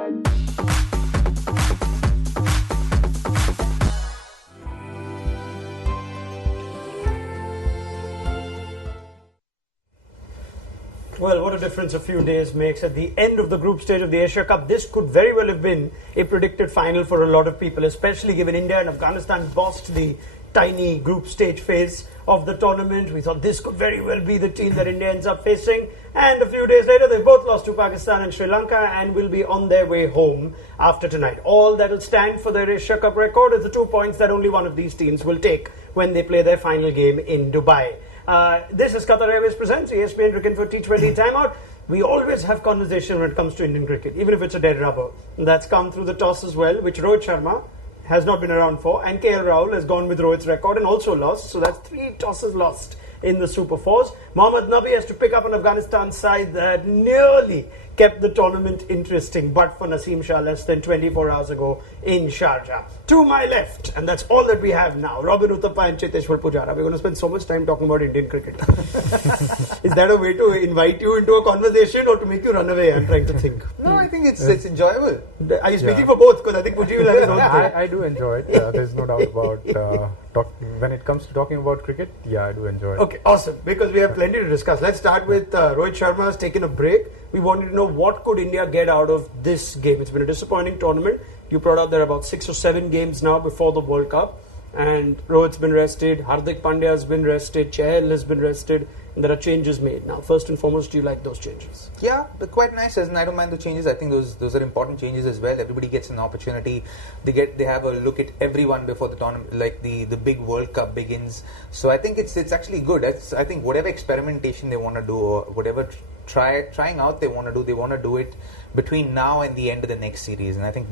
Well, what a difference a few days makes at the end of the group stage of the Asia Cup. This could very well have been a predicted final for a lot of people, especially given India and Afghanistan bossed the tiny group stage phase of the tournament. We thought this could very well be the team that India ends up facing. And a few days later, they both lost to Pakistan and Sri Lanka and will be on their way home after tonight. All that will stand for their Asia Cup record is the 2 points that only one of these teams will take when they play their final game in Dubai. This is Qatar Airways presents ESPN Cricket for T20 Timeout. We always have conversation when it comes to Indian cricket, even if it's a dead rubber. That's come through the toss as well, which Rohit Sharma has not been around for, and KL Rahul has gone with Rohit's record and also lost. So that's 3 tosses lost in the Super Fours. Mohammad Nabi has to pick up an Afghanistan side that nearly kept the tournament interesting, but for Naseem Shah less than 24 hours ago in Sharjah. To my left, and that's all that we have now, Robin Uthappa and Cheteshwar Pujara. We're going to spend so much time talking about Indian cricket. Is that a way to invite you into a conversation or to make you run away? I'm trying to think. No, I think it's enjoyable. Are you speaking for both? Because I think Puji will have his own thing. I do enjoy it. There's no doubt about when it comes to talking about cricket. Yeah, I do enjoy it. Okay, awesome. Because we have plenty to discuss. Let's start with Rohit Sharma has taken a break. We wanted to know what could India get out of this game. It's been a disappointing tournament. You brought out there are about 6 or 7 games now before the World Cup. And Rohit's been rested, Hardik Pandya has been rested, Chahal has been rested, and there are changes made. Now, first and foremost, do you like those changes? Yeah, they're quite nice, and I don't mind the changes. I think those are important changes as well. Everybody gets an opportunity. They have a look at everyone before the tournament, like the big World Cup begins. So I think it's actually good. I think whatever experimentation they want to do, or whatever trying out they want to do it between now and the end of the next series. And I think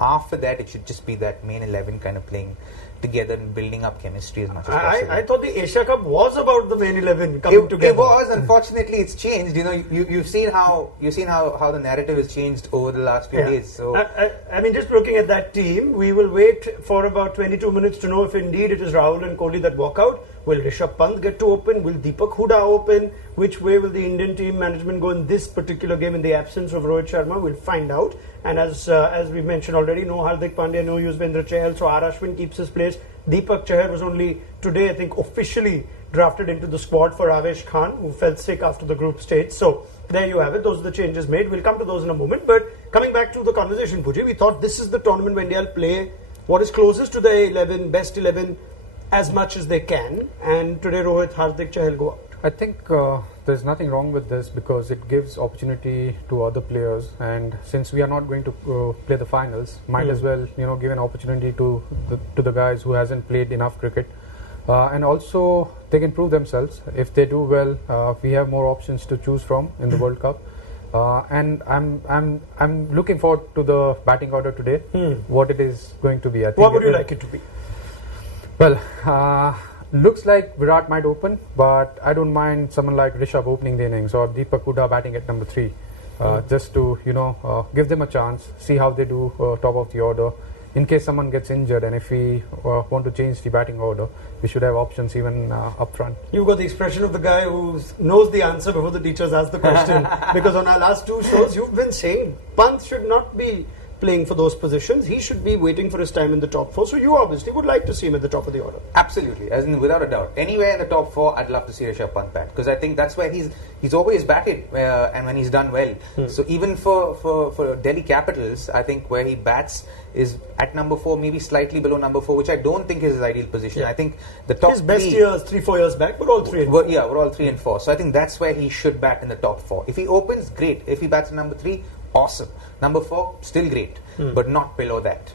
after that, it should just be that main 11 kind of playing together and building up chemistry as much as possible. I thought the Asia Cup was about the main 11 coming together. It was. Unfortunately, it's changed. You know, you've seen how the narrative has changed over the last few days. So I mean, just looking at that team, we will wait for about 22 minutes to know if indeed it is Rahul and Kohli that walk out. Will Rishabh Pant get to open? Will Deepak Hooda open? Which way will the Indian team management go in this particular game in the absence of Rohit Sharma? We'll find out. And as we mentioned already, no Hardik Pandya, no Yuzvendra Chahal, so R. Ashwin keeps his place. Deepak Chahar was only today, I think, officially drafted into the squad for Avesh Khan, who fell sick after the group stage. So there you have it. Those are the changes made. We'll come to those in a moment. But coming back to the conversation, Puji, we thought this is the tournament where India will play what is closest to the 11, best 11, as much as they can. And today, Rohit, Hardik, Chahal go out. I think there's nothing wrong with this because it gives opportunity to other players, and since we are not going to play the finals, might as well give an opportunity to the guys who hasn't played enough cricket, and also they can prove themselves. If they do well, we have more options to choose from in the World Cup. And I'm looking forward to the batting order today. What it is going to be. I think what would you like it to be? Well, looks like Virat might open, but I don't mind someone like Rishabh opening the innings or Deepak Hooda batting at number 3, just to give them a chance, see how they do top of the order. In case someone gets injured, and if we want to change the batting order, we should have options even up front. You've got the expression of the guy who knows the answer before the teachers ask the question. Because on our last 2 shows, you've been saying Pant should not be playing for those positions. He should be waiting for his time in the top 4. So you obviously would like to see him at the top of the order. Absolutely, as in without a doubt. Anywhere in the top 4, I'd love to see Rishabh Pant bat, because I think that's where he's always batted and when he's done well. So even for Delhi Capitals, I think where he bats is at number 4, maybe slightly below number 4, which I don't think is his ideal position. I think the top his best years 3-4 years back, but all 3 and 4. Yeah, we're all 3 and 4. So I think that's where he should bat in the top 4. If he opens, great. If he bats at number 3, awesome. Number 4, still great, but not below that.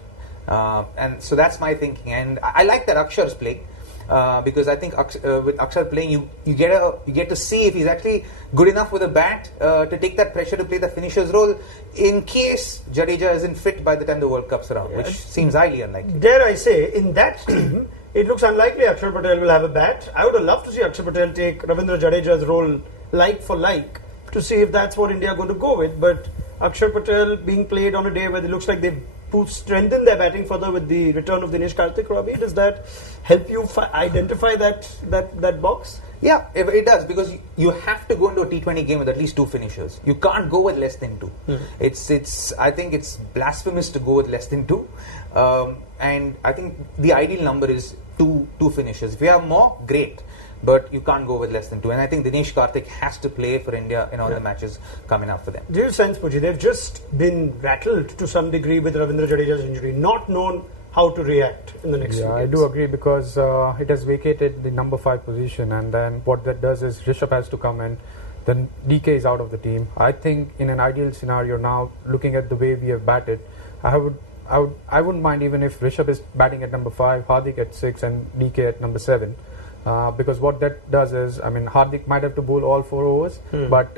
And so that's my thinking. And I like that Akshar's playing, because I think with Akshar playing, you get to see if he's actually good enough with a bat to take that pressure to play the finisher's role in case Jadeja isn't fit by the time the World Cup's around, which seems highly unlikely. Dare I say, in that team, it looks unlikely Akshar Patel will have a bat. I would have loved to see Akshar Patel take Ravindra Jadeja's role like for like to see if that's what India are going to go with. But Akshar Patel being played on a day where it looks like they've strengthened their batting further with the return of Dinesh Karthik, Robbie, does that help you identify that box? Yeah, it does, because you have to go into a T20 game with at least 2 finishers. You can't go with less than 2. I think it's blasphemous to go with less than 2. And I think the ideal number is two finishers. If you have more, great. But you can't go with less than 2. And I think Dinesh Karthik has to play for India in all the matches coming up for them. Do you sense, Puji, they've just been rattled to some degree with Ravindra Jadeja's injury, not known how to react in the next few games? I do agree, because it has vacated the number 5 position, and then what that does is Rishabh has to come in, then DK is out of the team. I think in an ideal scenario now, looking at the way we have batted, I wouldn't mind even if Rishabh is batting at number 5, Hardik at 6 and DK at number 7. Because what that does is, I mean, Hardik might have to bowl all 4 overs, but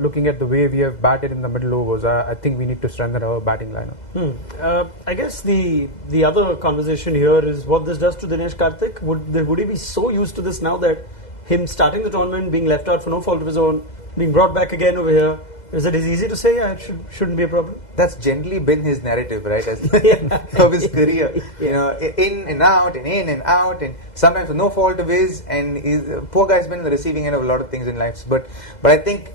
looking at the way we have batted in the middle overs, I think we need to strengthen our batting lineup. I guess the other conversation here is what this does to Dinesh Karthik. Would he be so used to this now that him starting the tournament, being left out for no fault of his own, being brought back again over here, is it as easy to say, yeah, it shouldn't be a problem? That's generally been his narrative, right, of his career. You know, in and out, and in and out, and sometimes with no fault of his. And poor guy's been on the receiving end of a lot of things in life. But I think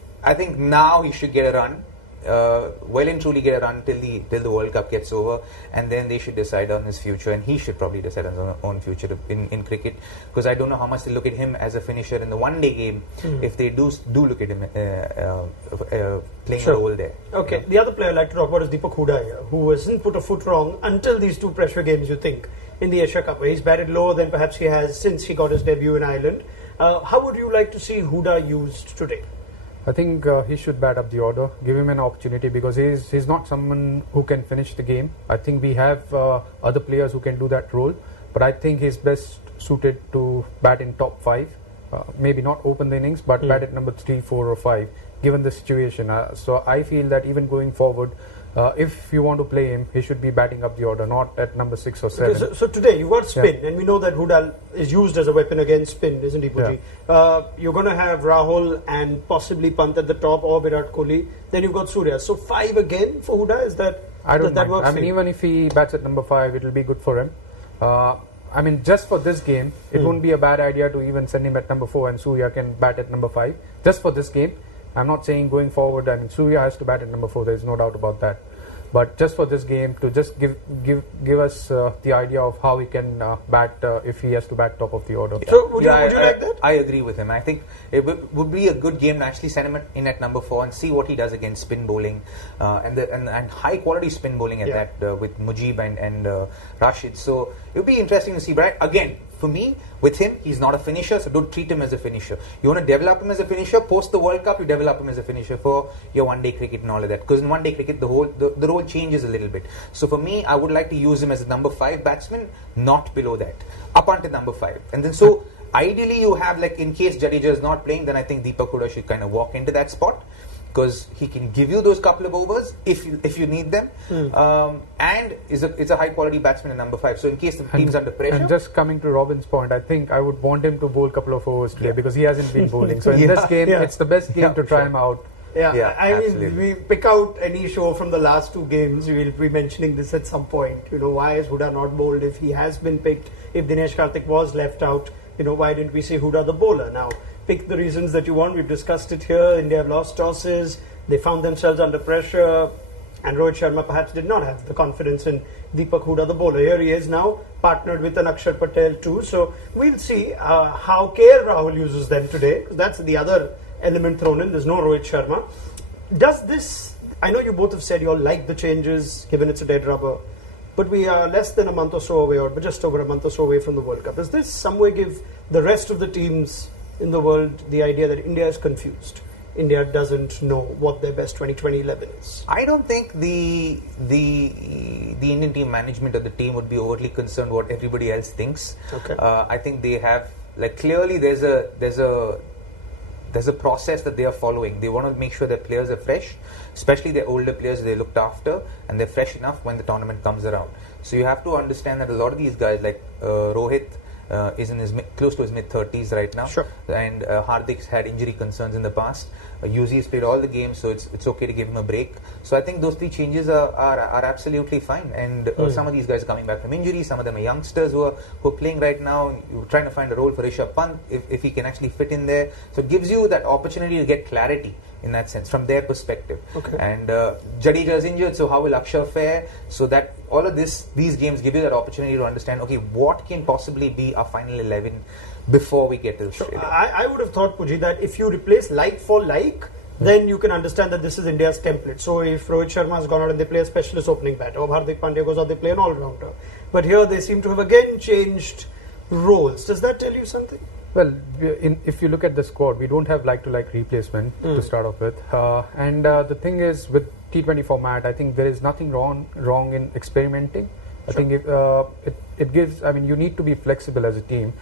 now he should get a run. Well and truly get a run till the World Cup gets over, and then they should decide on his future, and he should probably decide on his own future in cricket, because I don't know how much they look at him as a finisher in the one-day game if they do look at him playing a role there. Okay, the other player I'd like to talk about is Deepak Hooda here, who hasn't put a foot wrong until these 2 pressure games, you think, in the Asia Cup, where he's batted lower than perhaps he has since he got his debut in Ireland. How would you like to see Hooda used today? I think he should bat up the order, give him an opportunity, because he's not someone who can finish the game. I think we have other players who can do that role, but I think he's best suited to bat in top 5, maybe not open the innings, but bat at number 3, 4 or 5, given the situation. So I feel that even going forward, if you want to play him, he should be batting up the order, not at number 6 or 7. Okay, so today you've got spin, and we know that Hooda is used as a weapon against spin, isn't he, Puji? Yeah. You're going to have Rahul and possibly Pant at the top, or Virat Kohli. Then you've got Surya. So 5 again for Hooda? Is that I don't that mind. works? I mean, even if he bats at number 5, it will be good for him. I mean, just for this game, it wouldn't be a bad idea to even send him at number 4 and Surya can bat at number 5. Just for this game. I'm not saying going forward, I mean, Surya has to bat at number 4, there is no doubt about that. But just for this game, to just give us the idea of how he can bat if he has to bat top of the order. Yeah. So would you like that? I agree with him. I think it would be a good game to actually send him in at number 4 and see what he does against spin bowling and high quality spin bowling at that with Mujib and Rashid. So it would be interesting to see. But again, for me, with him, he's not a finisher, so don't treat him as a finisher. You want to develop him as a finisher, post the World Cup, you develop him as a finisher for your one-day cricket and all of that. Because in one-day cricket, the role changes a little bit. So for me, I would like to use him as a number 5 batsman, not below that. Up until number 5. And then so, ideally you have, like, in case Jadeja is not playing, then I think Deepak Hooda should kind of walk into that spot, because he can give you those couple of overs if you need them, and it's a high quality batsman at number 5. So in case the team's under pressure. And just coming to Robin's point, I think I would want him to bowl a couple of overs today because he hasn't been bowling. So in this game, it's the best game to try him out. Yeah, I mean, we pick out any show from the last 2 games. We will be mentioning this at some point. You know, why is Hooda not bowled if he has been picked? If Dinesh Karthik was left out, you know, why didn't we see Hooda the bowler? Now, pick the reasons that you want. We've discussed it here. India have lost tosses. They found themselves under pressure. And Rohit Sharma perhaps did not have the confidence in Deepak Hooda, the bowler. Here he is now, partnered with an Akshar Patel too. So we'll see how KL Rahul uses them today. That's the other element thrown in. There's no Rohit Sharma. Does this, I know you both have said you all like the changes, given it's a dead rubber, but we are less than a month or so away, or just over a month or so away from the World Cup. Does this some way give the rest of the teams in the world the idea that India is confused? India doesn't know what their best 2020 11 is. I don't think the Indian team management of the team would be overtly concerned what everybody else thinks. Okay. I think they have, like, clearly there's a process that they are following. They want to make sure their players are fresh, especially their older players they looked after, and they're fresh enough when the tournament comes around. So you have to understand that a lot of these guys like Rohit is in his close to his mid-30s right now. Sure. And Hardik's had injury concerns in the past. Yuzi's played all the games, so it's okay to give him a break. So I think those three changes are absolutely fine. And some of these guys are coming back from injury. Some of them are youngsters who are playing right now. You're trying to find a role for Rishabh Pant if he can actually fit in there. So it gives you that opportunity to get clarity in that sense from their perspective. Okay. And Jadeja is injured, so how will Akshar fare? So that all of these games give you that opportunity to understand, okay, what can possibly be our final 11 before we get to Australia. I would have thought, Puji, that if you replace like for like, then you can understand that this is India's template. So if Rohit Sharma has gone out and they play a specialist opening batter, or Hardik Pandya goes out, they play an all-rounder. But here they seem to have again changed roles. Does that tell you something? Well, if you look at the squad, we don't have like-to-like replacement to start off with. And the thing is, with T20 format, I think there is nothing wrong in experimenting. I think it gives, I mean, you need to be flexible as a team.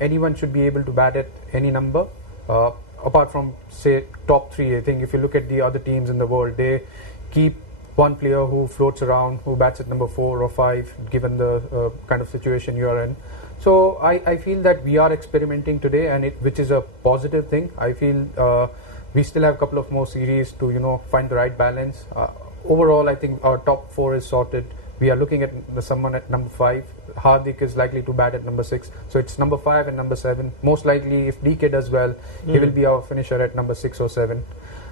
Anyone should be able to bat at any number, apart from, say, top three. I think if you look at the other teams in the world, they keep one player who floats around, who bats at number 4 or 5, given the kind of situation you are in. So I feel that we are experimenting today, and which is a positive thing. I feel we still have a couple of more series to find the right balance. Overall, I think our top 4 is sorted. We are looking at someone at number 5. Hardik is likely to bat at number 6. So it's number 5 and number 7. Most likely, if DK does well, he will be our finisher at number 6 or 7.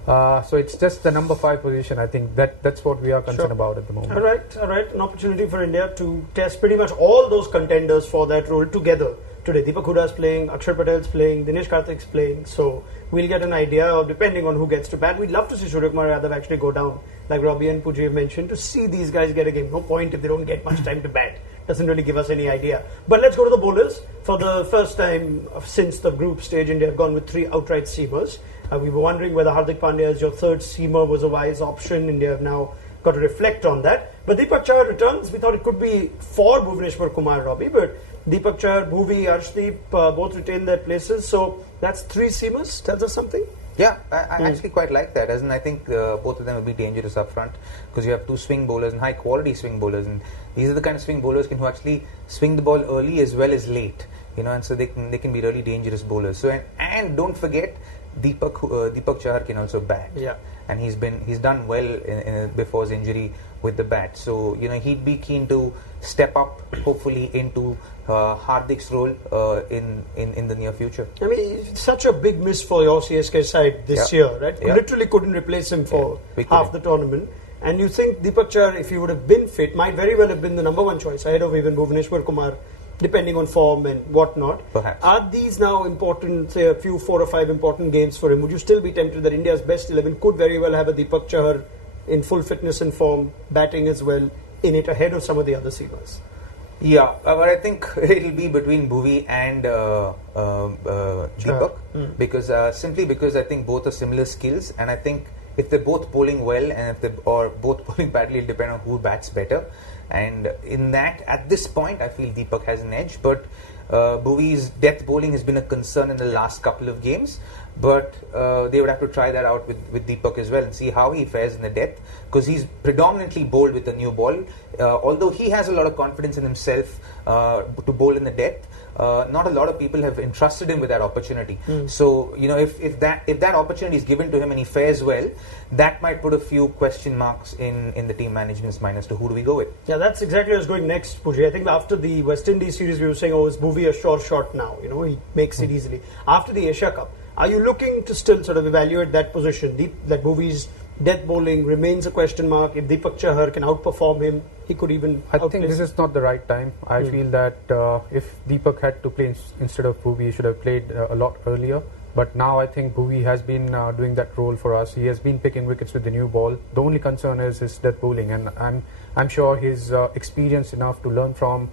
So it's just the number 5 position. I think that's what we are concerned about at the moment. All right. An opportunity for India to test pretty much all those contenders for that role together today. Deepak Hooda is playing, Akshar Patel is playing, Dinesh Karthik is playing. So we'll get an idea of, depending on who gets to bat. We'd love to see Surya Kumar Yadav actually go down, like Robbie and Puji have mentioned, to see these guys get a game. No point if they don't get much time to bat. Doesn't really give us any idea. But let's go to the bowlers. For the first time since the group stage, India have gone with 3 outright seamers. We were wondering whether Hardik Pandya as your third seamer was a wise option. India have now got to reflect on that. But Deepak Chahar returns. We thought it could be for Bhuvneshwar Kumar, Robbie, but Deepak Chahar, Bhuvi, Arshdeep both retain their places. So that's 3 seamers. Tells us something? Yeah, I actually quite like that. As in, I think both of them will be dangerous up front, because you have 2 swing bowlers and high quality swing bowlers, and these are the kind of swing bowlers who actually swing the ball early as well as late, and so they can be really dangerous bowlers. So and don't forget, Deepak Chahar can also bat. Yeah. And he's done well before his injury with the bat. So he'd be keen to step up, hopefully, into Hardik's role in the near future. I mean, it's such a big miss for your CSK side this year, right? You literally couldn't replace him for half the tournament. And you think Deepak Chahar, if he would have been fit, might very well have been the number 1 choice ahead of even Bhuvneshwar Kumar, depending on form and whatnot. Perhaps. Are these now important, say a few 4 or 5 important games for him? Would you still be tempted that India's best 11 could very well have a Deepak Chahar in full fitness and form, batting as well, in it ahead of some of the other seamers? Yeah, but I think it'll be between Bhuvi and Deepak, simply because I think both are similar skills, and I think if they're both bowling well and if they're both bowling badly, it'll depend on who bats better. And in that, at this point, I feel Deepak has an edge. But Bhuvi's death bowling has been a concern in the last couple of games. But they would have to try that out with Deepak as well and see how he fares in the death, because he's predominantly bowled with the new ball. Although he has a lot of confidence in himself to bowl in the death, not a lot of people have entrusted him with that opportunity. So if that opportunity is given to him and he fares well, that might put a few question marks in the team management's mind as to who do we go with. Yeah, that's exactly what's going next, Puji. I think after the West Indies series, we were saying, is Bhuvi a sure shot now? He makes it easily. After the Asia Cup, are you looking to still sort of evaluate that position? That Bhuvi's death bowling remains a question mark. If Deepak Chahar can outperform him, he could even I think this is not the right time. I feel that if Deepak had to play instead of Bhuvi, he should have played a lot earlier. But now I think Bhuvi has been doing that role for us. He has been picking wickets with the new ball. The only concern is his death bowling, and I'm sure he's experienced enough to learn from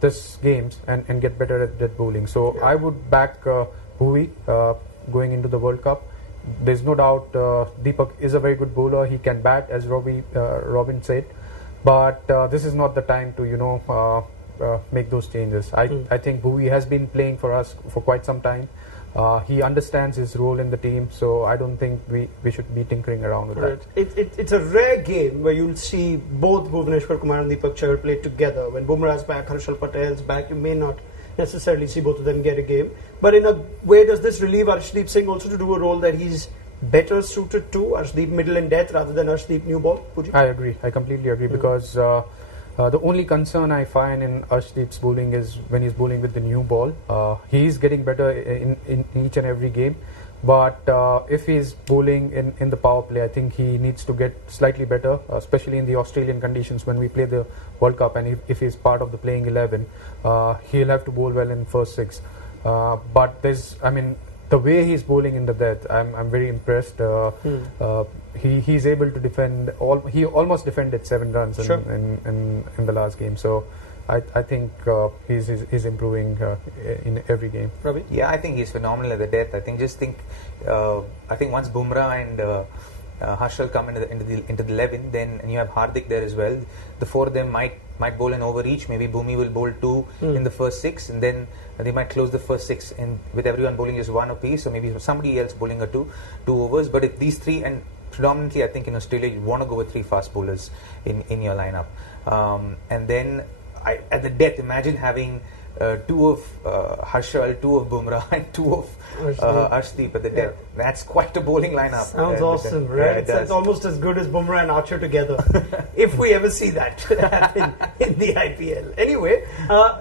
this games and get better at death bowling. So I would back Bhuvi going into the World Cup. There's no doubt Deepak is a very good bowler. He can bat, as Robin said. But this is not the time to make those changes. I think Bhuvi has been playing for us for quite some time. He understands his role in the team, so I don't think we should be tinkering around with that. It's a rare game where you'll see both Bhuvneshwar Kumar and Deepak Chahar play together. When Bumrah's back, Harshal Patel's back, you may not necessarily see both of them get a game. But in a way, does this relieve Arshdeep Singh also to do a role that he's better suited to, Arshdeep middle and death rather than Arshdeep new ball? Puji? I agree. I completely agree because the only concern I find in Arshdeep's bowling is when he's bowling with the new ball. He's getting better in each and every game. But if he's bowling in the power play, I think he needs to get slightly better, especially in the Australian conditions when we play the World Cup. And if he's part of the playing 11, he'll have to bowl well in first 6. But the way he's bowling in the death, I'm very impressed. He's able to defend. He almost defended 7 runs in the last game. So I think he's improving in every game. Ravi? Yeah, I think he's phenomenal at the death. I think once Bumrah and Harshal come into the 11, then and you have Hardik there as well. The 4 of them might bowl an over each. Maybe Bhumi will bowl 2 in the first 6, and then they might close the first 6 with everyone bowling just 1 apiece. So maybe somebody else bowling a 2 overs. But if these 3, and predominantly I think in Australia you want to go with 3 fast bowlers in your lineup, and then at the death, imagine having 2 of Harshal, 2 of Bumrah, and 2 of Arshdeep at the death. That's quite a bowling lineup. Sounds awesome, right? Yeah, it's almost as good as Bumrah and Archer together, if we ever see that happen in the IPL. Anyway,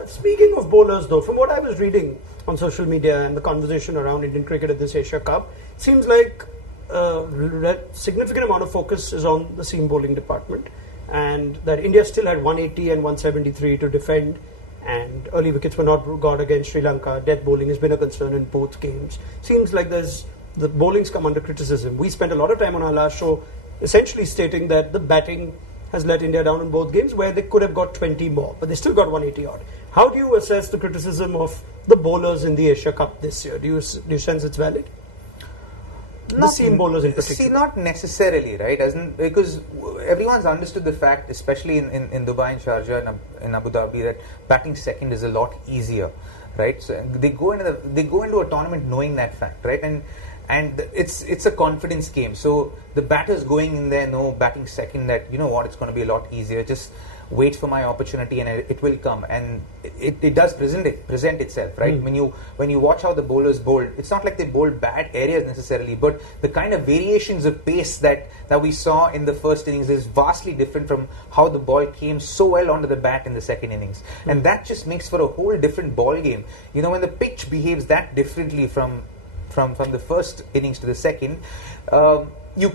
speaking of bowlers though, from what I was reading on social media and the conversation around Indian cricket at this Asia Cup, it seems like a significant amount of focus is on the seam bowling department, and that India still had 180 and 173 to defend, and early wickets were not got against Sri Lanka. Death bowling has been a concern in both games. Seems like the bowling's come under criticism. We spent a lot of time on our last show essentially stating that the batting has let India down in both games, where they could have got 20 more, but they still got 180 odd. How do you assess the criticism of the bowlers in the Asia Cup this year? Do you sense it's valid? The seam bowlers in particular. See, not necessarily, right? Because everyone's understood the fact, especially in Dubai and Sharjah and in Abu Dhabi, that batting second is a lot easier, right? So they go into a tournament knowing that fact, right? And it's a confidence game. So the batters going in there know batting second that, you know what, it's going to be a lot easier. Just wait for my opportunity and it will come, and it does present itself, right? When you watch how the bowlers bowled, it's not like they bowled bad areas necessarily, but the kind of variations of pace that we saw in the first innings is vastly different from how the ball came so well onto the bat in the second innings, and that just makes for a whole different ball game. You know, when the pitch behaves that differently from the first innings to the second, you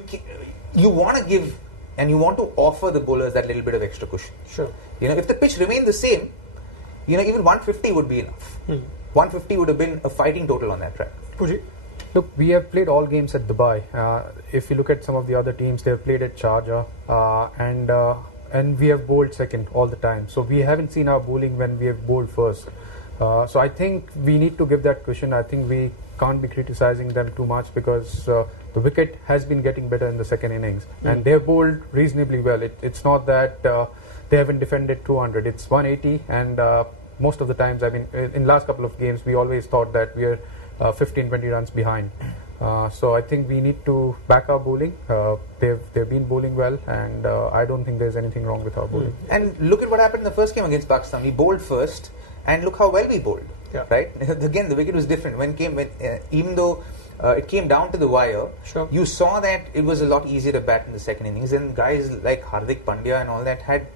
want to give and you want to offer the bowlers that little bit of extra cushion. Sure. You know, if the pitch remained the same, you know, even 150 would be enough. 150 would have been a fighting total on that track. Puji? Look, we have played all games at Dubai. If you look at some of the other teams, they have played at Sharjah, and we have bowled second all the time. So we haven't seen our bowling when we have bowled first. So I think we need to give that cushion. I think we can't be criticizing them too much because the wicket has been getting better in the second innings, and they have bowled reasonably well. It's not that they haven't defended 200. It's 180, and most of the times, I mean, in last couple of games, we always thought that we are 15-20 runs behind. So I think we need to back our bowling. They've been bowling well, and I don't think there's anything wrong with our bowling. And look at what happened in the first game against Pakistan. We bowled first, and look how well we bowled. Yeah. Right? Again, the wicket was different. Even though it came down to the wire, sure, you saw that it was a lot easier to bat in the second innings, and guys like Hardik Pandya and all that had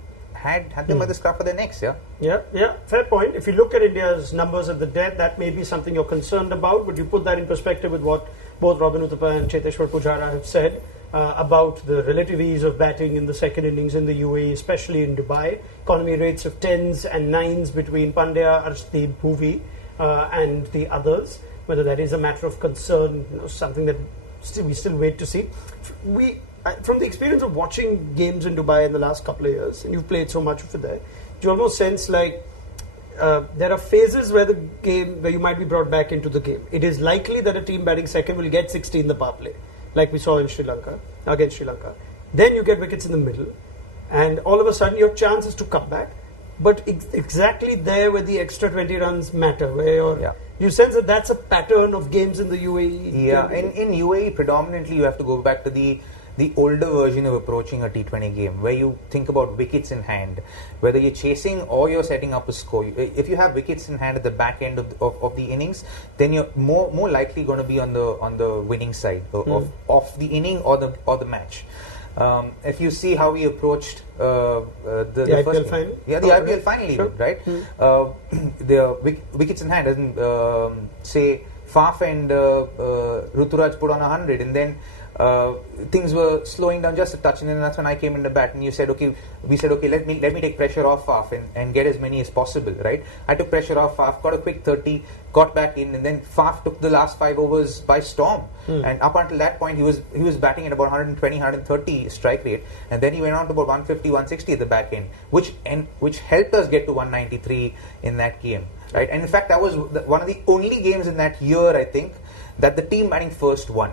them by the scruff of their necks. Yeah, fair point. If you look at India's numbers at the death, that may be something you're concerned about, but you put that in perspective with what both Robin Uthappa and Cheteshwar Pujara have said about the relative ease of batting in the second innings in the UAE, especially in Dubai. Economy rates of 10s and 9s between Pandya, Arshdeep, Bhuvi and the others. Whether that is a matter of concern, something that we still wait to see. From the experience of watching games in Dubai in the last couple of years, and you've played so much of it there, you almost sense like there are phases where you might be brought back into the game. It is likely that a team batting second will get 60 in the power play, like we saw in against Sri Lanka. Then you get wickets in the middle, and all of a sudden your chance is to come back. But exactly there where the extra 20 runs matter, where you sense that that's a pattern of games in the UAE. Yeah, in UAE predominantly you have to go back to the the older version of approaching a T20 game, where you think about wickets in hand, whether you're chasing or you're setting up a score. If you have wickets in hand at the back end of the innings, then you're more likely going to be on the winning side of the inning or the match. If you see how we approached the IPL first final, the IPL final even, right? The wickets in hand doesn't say Faf and Ruturaj put on 100, and then things were slowing down just a touch, and then that's when I came in the bat, and we said, okay, let me take pressure off Faf and get as many as possible, right? I took pressure off Faf, got a quick 30, got back in, and then Faf took the last 5 overs by storm. And up until that point, he was batting at about 120, 130 strike rate, and then he went on to about 150, 160 at the back end, which helped us get to 193 in that game, right? And in fact, that was one of the only games in that year, I think, that the team batting first won.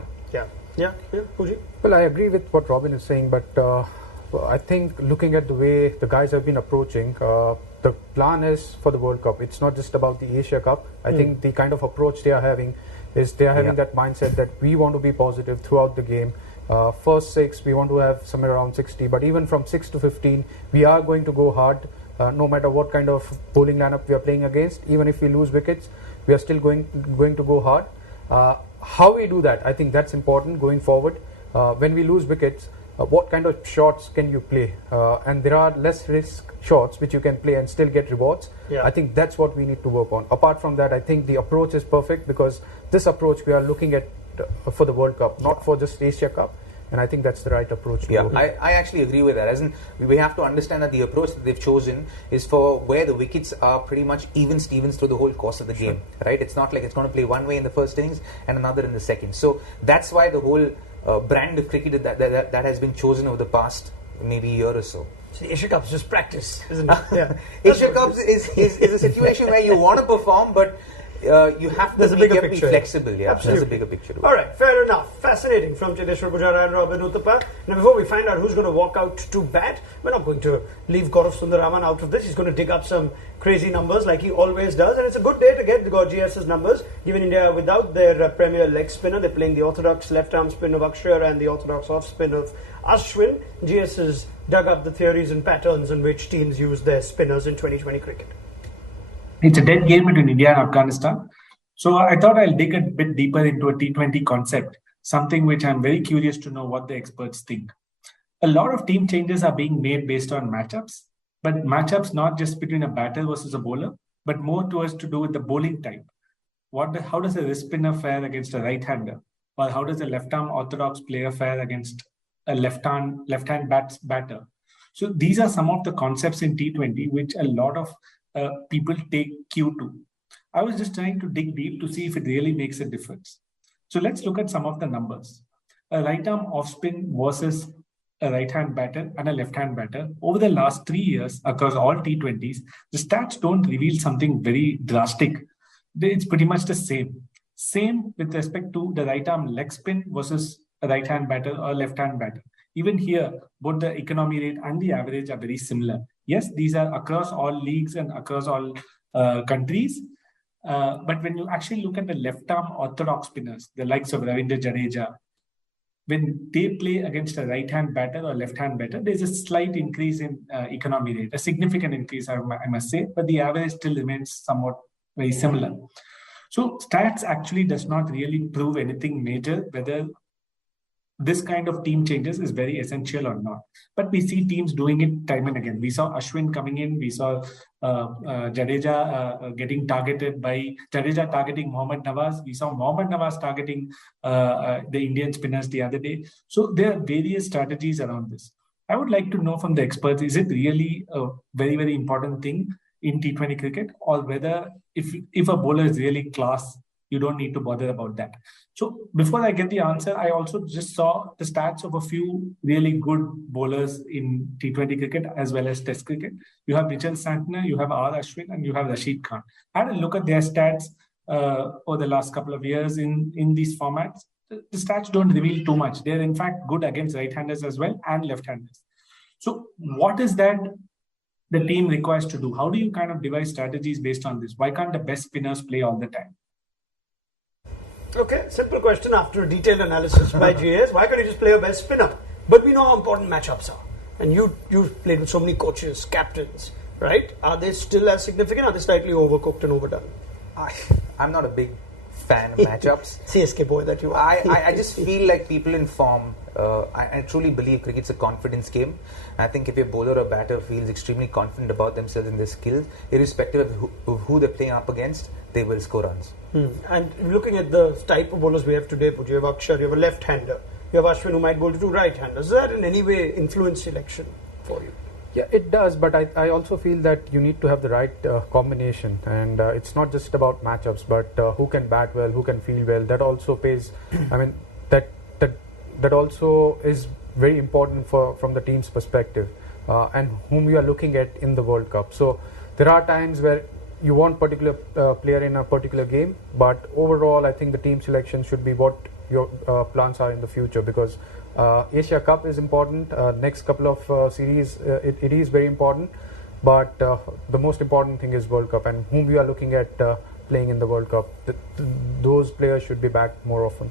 Yeah, Puji? Well, I agree with what Robin is saying, but I think looking at the way the guys have been approaching, the plan is for the World Cup. It's not just about the Asia Cup. I think the kind of approach they are having is they are having that mindset that we want to be positive throughout the game. First 6, we want to have somewhere around 60, but even from 6 to 15, we are going to go hard, no matter what kind of bowling lineup we are playing against. Even if we lose wickets, we are still going to go hard. How we do that, I think that's important going forward. When we lose wickets, what kind of shots can you play? And there are less risk shots which you can play and still get rewards. I think that's what we need to work on. Apart from that, I think the approach is perfect, because this approach we are looking at for the World Cup, not for just Asia Cup. And I think that's the right approach to go. I actually agree with that. As in, we have to understand that the approach that they've chosen is for where the wickets are pretty much even Stevens through the whole course of the game, right? It's not like it's going to play one way in the first innings and another in the second. So that's why the whole brand of cricket that has been chosen over the past maybe year or so. So the Asia Cup is just practice, isn't it? Asia Cups is a situation where you want to perform, but you have to be flexible. Yeah, Absolutely. There's a bigger picture. All right, fair enough. Fascinating from Cheteshwar, Pujara and Robin Uthappa. Now, before we find out who's going to walk out to bat, we're not going to leave Gaurav Sundararaman out of this. He's going to dig up some crazy numbers like he always does. And it's a good day to get the GS's numbers, given India without their premier leg spinner. They're playing the orthodox left-arm spin of Akshar and the orthodox off-spin of Ashwin. GS has dug up the theories and patterns in which teams use their spinners in 2020 cricket. It's a dead game between India and Afghanistan. So I thought I'll dig a bit deeper into a T20 concept, something which I'm very curious to know what the experts think. A lot of team changes are being made based on matchups, but matchups not just between a batter versus a bowler, but more towards to do with the bowling type. How does a wrist spinner fare against a right-hander? Or how does a left-arm orthodox player fare against a left-hand batter? So these are some of the concepts in T20 which a lot of people take cue to. I was just trying to dig deep to see if it really makes a difference. So let's look at some of the numbers. A right-arm off-spin versus a right-hand batter and a left-hand batter. Over the last 3 years, across all T20s, the stats don't reveal something very drastic. It's pretty much the same. Same with respect to the right-arm leg spin versus a right-hand batter or left-hand batter. Even here, both the economy rate and the average are very similar. Yes, these are across all leagues and across all countries. But when you actually look at the left-arm orthodox spinners, the likes of Ravindra Jadeja, when they play against a right-hand batter or left-hand batter, there's a slight increase in economy rate, a significant increase, I must say, but the average still remains somewhat very similar. So stats actually does not really prove anything major, whether this kind of team changes is very essential or not. But we see teams doing it time and again. We saw Ashwin coming in. We saw Jadeja getting targeted by Jadeja targeting Mohammad Nawaz. We saw Mohammad Nawaz targeting the Indian spinners the other day. So there are various strategies around this. I would like to know from the experts, is it really a very, very important thing in T20 cricket, or whether if a bowler is really class, you don't need to bother about that. So before I get the answer, I also just saw the stats of a few really good bowlers in T20 cricket as well as Test cricket. You have Mitchell Santner, you have R. Ashwin, and you have Rashid Khan. I had a look at their stats over the last couple of years in these formats. The stats don't reveal too much. They're in fact good against right-handers as well and left-handers. So what is that the team requires to do? How do you kind of devise strategies based on this? Why can't the best spinners play all the time? Okay, simple question after a detailed analysis by GS. Why can't you just play your best spinner? But we know how important matchups are. And you've played with so many coaches, captains, right? Are they still as significant? Are they slightly overcooked and overdone? I'm not a big fan of matchups. CSK boy that you are. I just feel like people in form, I truly believe cricket's a confidence game. I think if a bowler or batter feels extremely confident about themselves and their skills, irrespective of who they're playing up against, they will score runs. And looking at the type of bowlers we have today, you have Akshar, you have a left-hander, you have Ashwin who might bowl to two right-handers. Does that in any way influence selection for you? Yeah, it does, but I also feel that you need to have the right combination, and it's not just about matchups, but who can bat well, who can field well. That also pays. I mean, that also is very important from the team's perspective, and whom you are looking at in the World Cup. So there are times where you want particular player in a particular game, but overall, I think the team selection should be what your plans are in the future, because Asia Cup is important. Next couple of series, it is very important. But the most important thing is World Cup, and whom we are looking at playing in the World Cup. Those players should be back more often.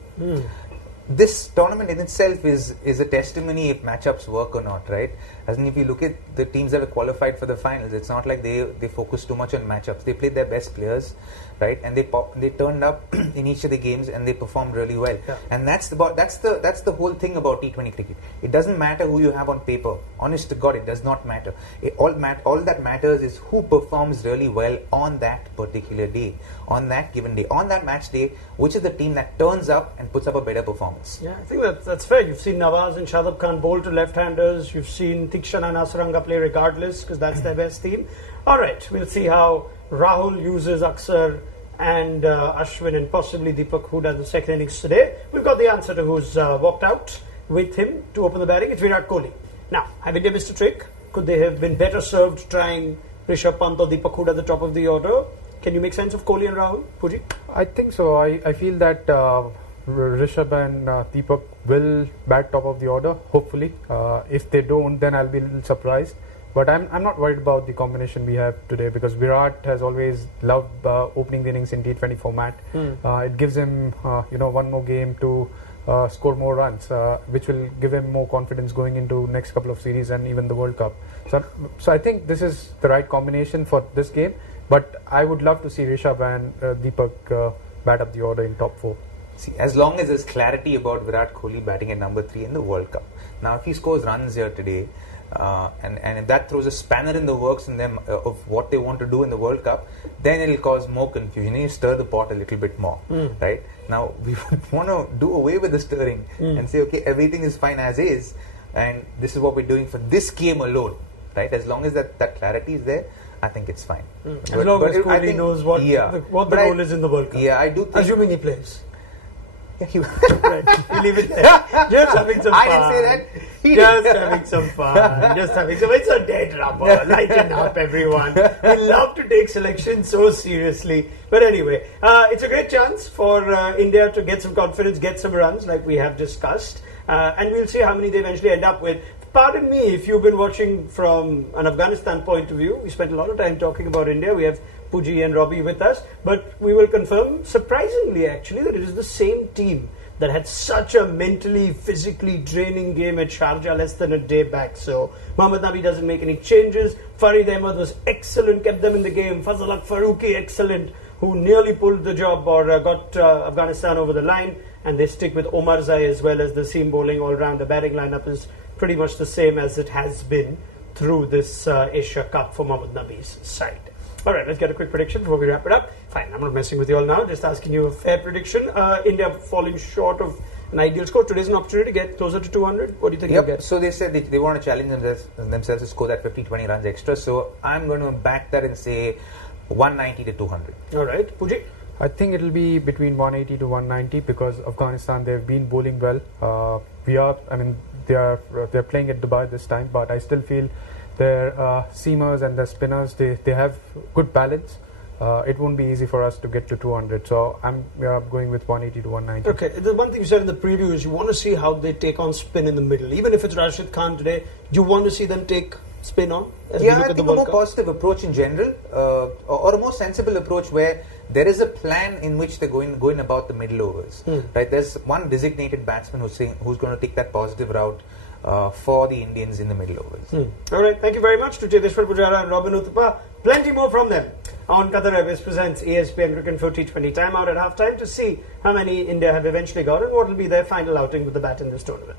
This tournament in itself is a testimony if matchups work or not, right? As in, if you look at the teams that have qualified for the finals, it's not like they focus too much on matchups. They played their best players, right? And they turned up in each of the games and they performed really well. Yeah. And that's the whole thing about T20 cricket. It doesn't matter who you have on paper. Honest to God, it does not matter. All that matters is who performs really well on that particular day, on that given day, on that match day, which is the team that turns up and puts up a better performance. Yeah, I think that's fair. You've seen Nawaz and Shadab Khan bowl to left-handers. You've seen Tikshana and Asaranga play regardless because that's their best team. All right, we'll see how Rahul uses Akshar and Ashwin and possibly Deepak Hooda in the second innings today. We've got the answer to who's walked out with him to open the batting. It's Virat Kohli. Now, have India missed a trick? Could they have been better served trying Rishabh Pant or Deepak Hooda at the top of the order? Can you make sense of Kohli and Rahul, Puji? I think so. I feel that Rishabh and Deepak will bat top of the order, hopefully. If they don't, then I'll be a little surprised. But I'm not worried about the combination we have today, because Virat has always loved opening the innings in T20 format. It gives him one more game to score more runs, which will give him more confidence going into next couple of series and even the World Cup. So I think this is the right combination for this game. But I would love to see Rishabh and Deepak bat up the order in top 4. See, as long as there's clarity about Virat Kohli batting at number 3 in the World Cup. Now, if he scores runs here today, and if that throws a spanner in the works in them of what they want to do in the World Cup, then it'll cause more confusion. You stir the pot a little bit more, right? Now, we would want to do away with the stirring and say, okay, everything is fine as is, and this is what we're doing for this game alone, right? As long as that clarity is there, I think it's fine. As long as Kohli knows what the role is in the World Cup. Yeah, I do think. Assuming he plays. Yeah, right. We leave it there. Just having some fun. I didn't say that. Just having some fun. Just having some. It's a dead rubber. Lighten up, everyone. We love to take selection so seriously. But anyway, it's a great chance for India to get some confidence, get some runs, like we have discussed. And we'll see how many they eventually end up with. Pardon me if you've been watching from an Afghanistan point of view. We spent a lot of time talking about India. We have Puji and Robbie with us, but we will confirm, surprisingly actually, that it is the same team that had such a mentally, physically draining game at Sharjah less than a day back. So Mohammad Nabi doesn't make any changes. Farid Ahmed was excellent, kept them in the game. Fazal Haq Farooqi, excellent, who nearly pulled the job or got Afghanistan over the line. And they stick with Omar Zai as well as the seam bowling all-round. The batting lineup is pretty much the same as it has been through this Asia Cup for Mohammad Nabi's side. All right, let's get a quick prediction before we wrap it up. Fine, I'm not messing with you all now, just asking you a fair prediction. India falling short of an ideal score. Today's an opportunity to get closer to 200. What do you think you'll get? So they said they want to challenge themselves to score that 50-20 runs extra. So I'm going to back that and say 190 to 200. All right, Puji? I think it'll be between 180 to 190 because Afghanistan, they've been bowling well. They're playing at Dubai this time, but I still feel their seamers and their spinners, they have good balance. It won't be easy for us to get to 200, so I'm going with 180 to 190. Okay, the one thing you said in the preview is you want to see how they take on spin in the middle. Even if it's Rashid Khan today, you want to see them take spin on? I think a more positive approach in general, or a more sensible approach where there is a plan in which they're going about the middle overs. Right? There's one designated batsman who's going to take that positive route for the Indians in the middle overs. All right, thank you very much to Cheteshwar, Pujara and Robin Uthappa. Plenty more from them on Qatar Airways presents ESPN Cricket for T20 timeout at halftime to see how many India have eventually got and what will be their final outing with the bat in this tournament.